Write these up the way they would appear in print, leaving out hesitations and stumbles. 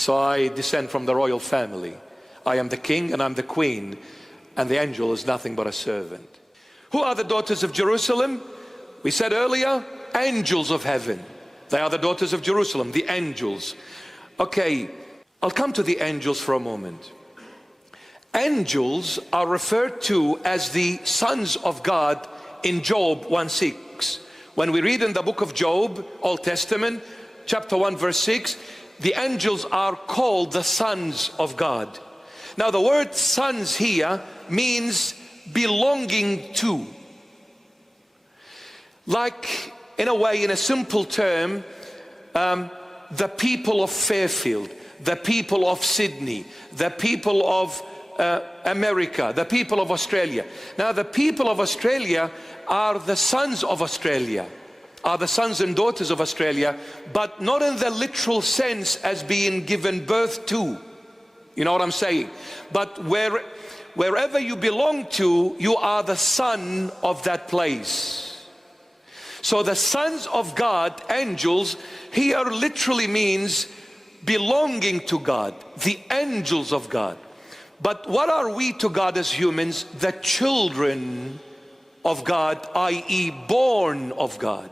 So I descend from the royal family. I am the king and I'm the queen, and the angel is nothing but a servant. Who are the daughters of Jerusalem? We said earlier, angels of heaven. They are the daughters of Jerusalem, the angels. Okay, I'll come to the angels for a moment. Angels are referred to as the sons of God in Job 1:6. When we read in the book of Job, Old Testament, chapter 1 verse 6, the angels are called the sons of God. Now the word sons here means belonging to. Like, in a way, in a simple term, the people of Fairfield, the people of Sydney, the people of America, the people of Australia. Now the people of Australia are the sons of Australia, are the sons and daughters of Australia, but not in the literal sense as being given birth to. You know what I'm saying? But wherever you belong to, you are the son of that place. So the sons of God, angels, here literally means belonging to God, the angels of God. But what are we to God as humans? The children of God, i.e. born of God.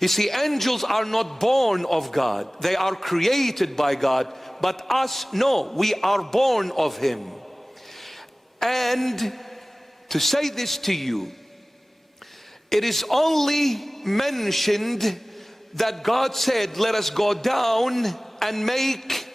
You see, angels are not born of God. They are created by God. But us, no, we are born of Him. And to say this to you, it is only mentioned that God said, let us go down and make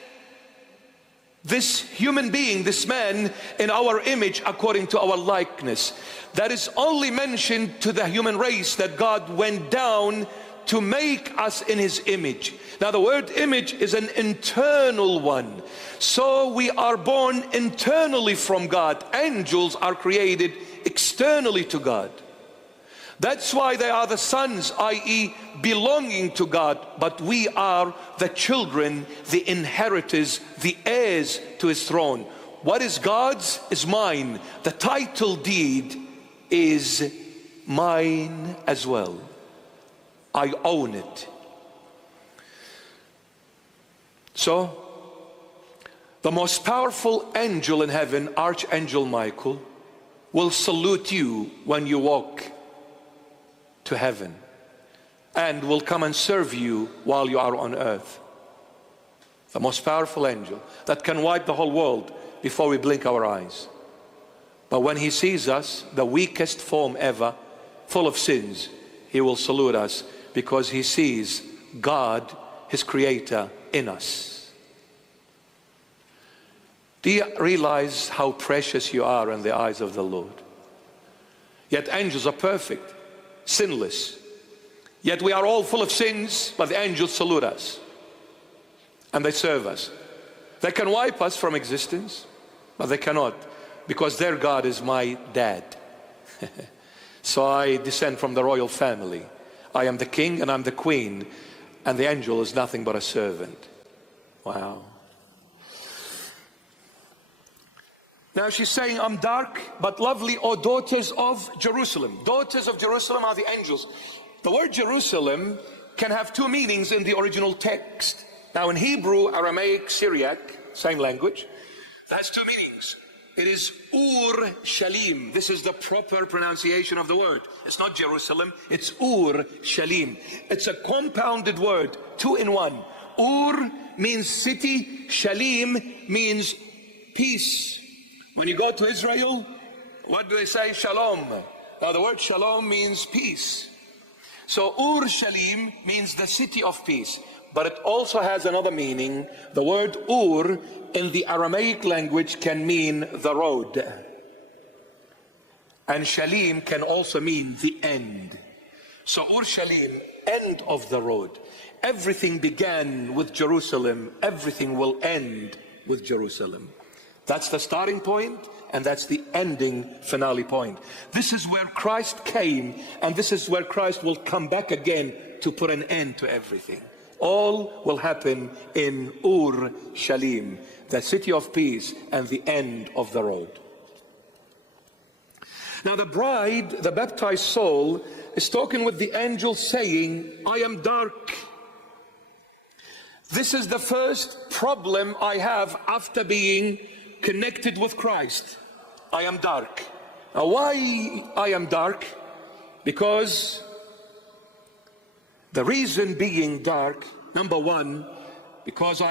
this human being, this man, in our image according to our likeness. That is only mentioned to the human race, that God went down to make us in His image. Now the word image is an internal one. So we are born internally from God. Angels are created externally to God. That's why they are the sons, i.e. belonging to God, but we are the children, the inheritors, the heirs to His throne. What is God's is mine. The title deed is mine as well. I own it. So, the most powerful angel in heaven, Archangel Michael, will salute you when you walk to heaven, and will come and serve you while you are on earth. The most powerful angel that can wipe the whole world before we blink our eyes. But when he sees us, the weakest form ever, full of sins, he will salute us because he sees God, his creator, in us. Do you realize how precious you are in the eyes of the Lord? Yet angels are perfect, sinless. Yet we are all full of sins, but the angels salute us and they serve us. They can wipe us from existence, but they cannot, because their God is my dad. So I descend from the royal family. I am the king and I'm the queen, and the angel is nothing but a servant. Wow. Now she's saying, I'm dark but lovely, O daughters of Jerusalem. Daughters of Jerusalem are the angels. The word Jerusalem can have two meanings in the original text. Now in Hebrew, Aramaic, Syriac, same language, that's two meanings. It is Ur Shalim. This is the proper pronunciation of the word. It's not Jerusalem, it's Ur Shalim. It's a compounded word, two in one. Ur means city, Shalim means peace. When you go to Israel, what do they say? Shalom. Now the word shalom means peace. So Ur Shalim means the city of peace. But it also has another meaning. The word Ur in the Aramaic language can mean the road. And Shalim can also mean the end. So Ur Shalim, end of the road. Everything began with Jerusalem. Everything will end with Jerusalem. That's the starting point, and that's the ending finale point. This is where Christ came, and this is where Christ will come back again to put an end to everything. All will happen in Ur Shalim, the city of peace and the end of the road. Now the bride, the baptized soul, is talking with the angel saying, I am dark. This is the first problem I have after being connected with Christ. I am dark. Now, why I am dark? Because the reason being dark, number one, because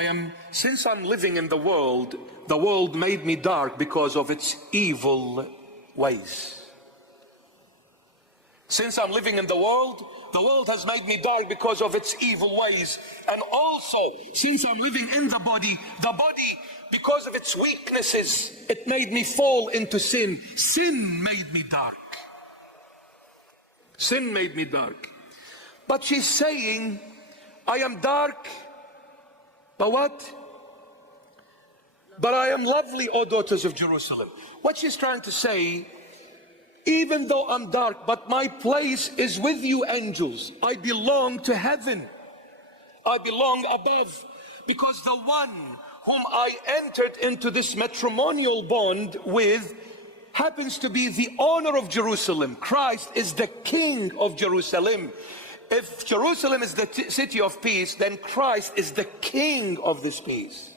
since I'm living in the world made me dark because of its evil ways. Since I'm living in the world has made me dark because of its evil ways. And also, since I'm living in the body, because of its weaknesses, it made me fall into sin. Sin made me dark. Sin made me dark. But she's saying, I am dark, but what? But I am lovely, O daughters of Jerusalem. What she's trying to say, even though I'm dark, but my place is with you angels. I belong to heaven. I belong above. Because the one whom I entered into this matrimonial bond with happens to be the owner of Jerusalem. Christ is the King of Jerusalem. If Jerusalem is the city of peace, then Christ is the King of this peace.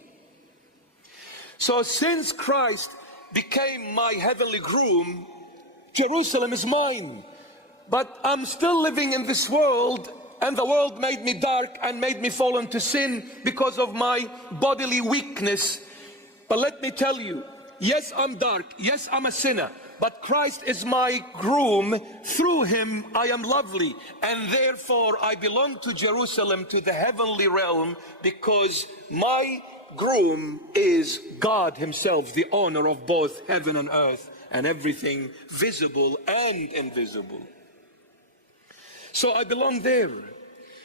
So since Christ became my heavenly groom, Jerusalem is mine. But I'm still living in this world, and the world made me dark and made me fall into sin because of my bodily weakness. But let me tell you, yes, I'm dark, yes, I'm a sinner, but Christ is my groom. Through him I am lovely, and therefore I belong to Jerusalem, to the heavenly realm, because my groom is God himself, the owner of both heaven and earth and everything visible and invisible. So I belong there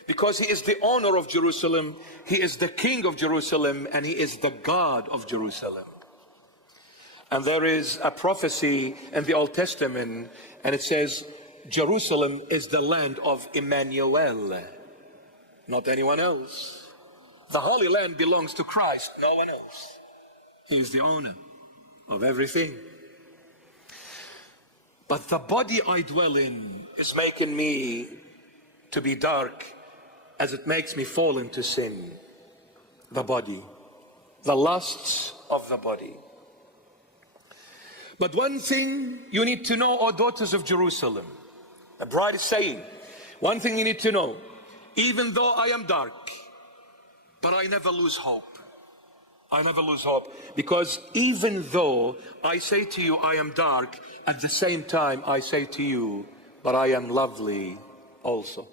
because he is the owner of Jerusalem, he is the King of Jerusalem, and he is the God of Jerusalem. And there is a prophecy in the Old Testament, and it says Jerusalem is the land of Emmanuel, not anyone else. The Holy Land belongs to Christ, no one else. He is the owner of everything. But the body I dwell in is making me to be dark, as it makes me fall into sin. The body, the lusts of the body. But one thing you need to know, O daughters of Jerusalem, the bride is saying, one thing you need to know, even though I am dark, but I never lose hope. I never lose hope, because even though I say to you I am dark, at the same time I say to you, but I am lovely also.